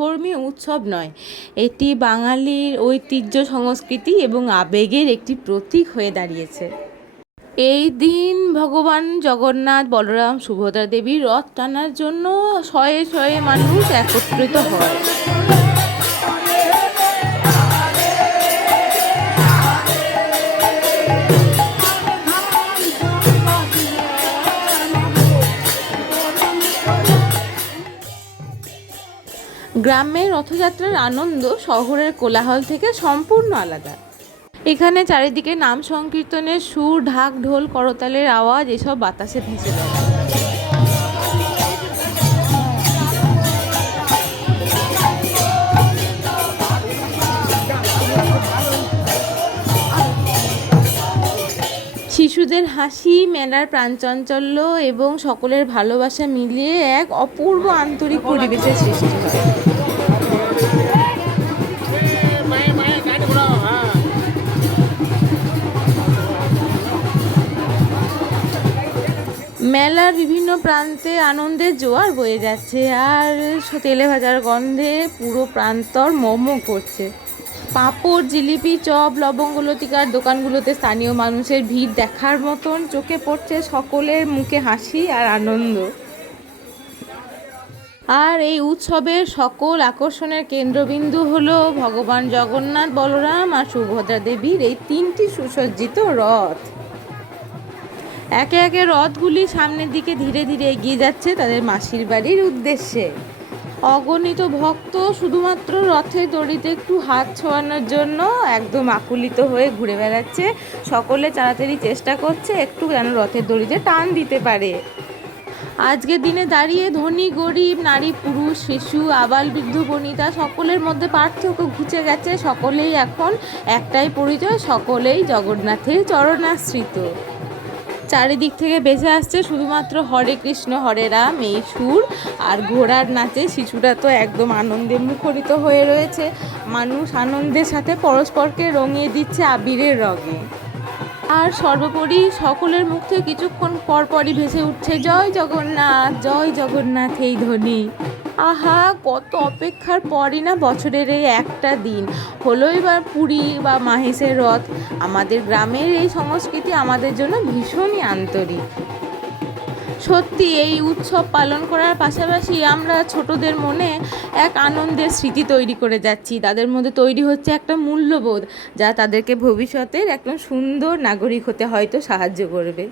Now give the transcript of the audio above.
ধর্মীয় উৎসব নয়, এটি বাঙালির ঐতিহ্য, সংস্কৃতি এবং আবেগের একটি প্রতীক হয়ে দাঁড়িয়েছে। এই দিন ভগবান জগন্নাথ, বলরাম, সুভদ্রা দেবীর রথ টানার জন্য শয়ে শয়ে মানুষ একত্রিত হয়। গ্রামের রথযাত্রার আনন্দ শহরের কোলাহল থেকে সম্পূর্ণ আলাদা। এখানে চারিদিকে নাম সংকীর্তনের সুর, ঢাক, ঢোল, করতালের আওয়াজ এসব বাতাসে ভেসে বেড়ায়। শিশুদের হাসি, মেলার প্রাণচাঞ্চল্য এবং সকলের ভালোবাসা মিলিয়ে এক অপূর্ব আন্তরিক পরিবেশের সৃষ্টি হয়। মেলার বিভিন্ন প্রান্তে আনন্দের জোয়ার বয়ে যাচ্ছে, আর তেলে ভাজার গন্ধে পুরো প্রান্তর মোমো করছে। পাঁপড়, জিলিপি, চপ, লবঙ্গ লতিকার দোকানগুলোতে স্থানীয় মানুষের ভিড় দেখার মতন, চোখে পড়ছে সকলের মুখে হাসি আর আনন্দ। আর এই উৎসবের সকল আকর্ষণের কেন্দ্রবিন্দু হলো ভগবান জগন্নাথ, বলরাম আর সুভদ্রা দেবীর এই তিনটি সুসজ্জিত রথ। একে একে রথগুলি সামনের দিকে ধীরে ধীরে এগিয়ে যাচ্ছে তাদের মাসির বাড়ির উদ্দেশ্যে। অগণিত ভক্ত শুধুমাত্র রথের দড়িতে একটু হাত ছোঁয়ানোর জন্য একদম আকুলিত হয়ে ঘুরে বেড়াচ্ছে। সকলে তাড়াতাড়ি চেষ্টা করছে একটু যেন রথের দড়িতে টান দিতে পারে। আজকের দিনে দাঁড়িয়ে ধনী গরিব, নারী পুরুষ, শিশু, আবাল বৃদ্ধ বনিতা সকলের মধ্যে পার্থক্য ঘুচে গেছে। সকলেই এখন একটাই পরিচয়, সকলেই জগন্নাথের চরণাশ্রিত। চারিদিক থেকে বেজে আসছে শুধুমাত্র হরে কৃষ্ণ হরে রাম এই সুর, আর ঘোড়ার নাচে শিশুরা তো একদম আনন্দে মুখরিত হয়ে রয়েছে। মানুষ আনন্দের সাথে পরস্পরকে রঙিয়ে দিচ্ছে আবিরের রঙে। আর সর্বোপরি সকলের মুখ থেকে কিছুক্ষণ পরপরই ভেসে উঠছে জয় জগন্নাথ এই ধ্বনি। আহা, কত অপেক্ষার পরই না বছরের এই একটা দিন হলো এবার পুরী বা মাহেশের রথ। আমাদের গ্রামের এই সংস্কৃতি আমাদের জন্য ভীষণই আন্তরিক। সত্যি এই উৎসব পালন করার পাশাপাশি আমরা ছোটদের মনে এক আনন্দের স্মৃতি তৈরি করে যাচ্ছি। তাদের মধ্যে তৈরি হচ্ছে একটা মূল্যবোধ, যা তাদেরকে ভবিষ্যতের একদম সুন্দর নাগরিক হতে হয়তো সাহায্য করবে।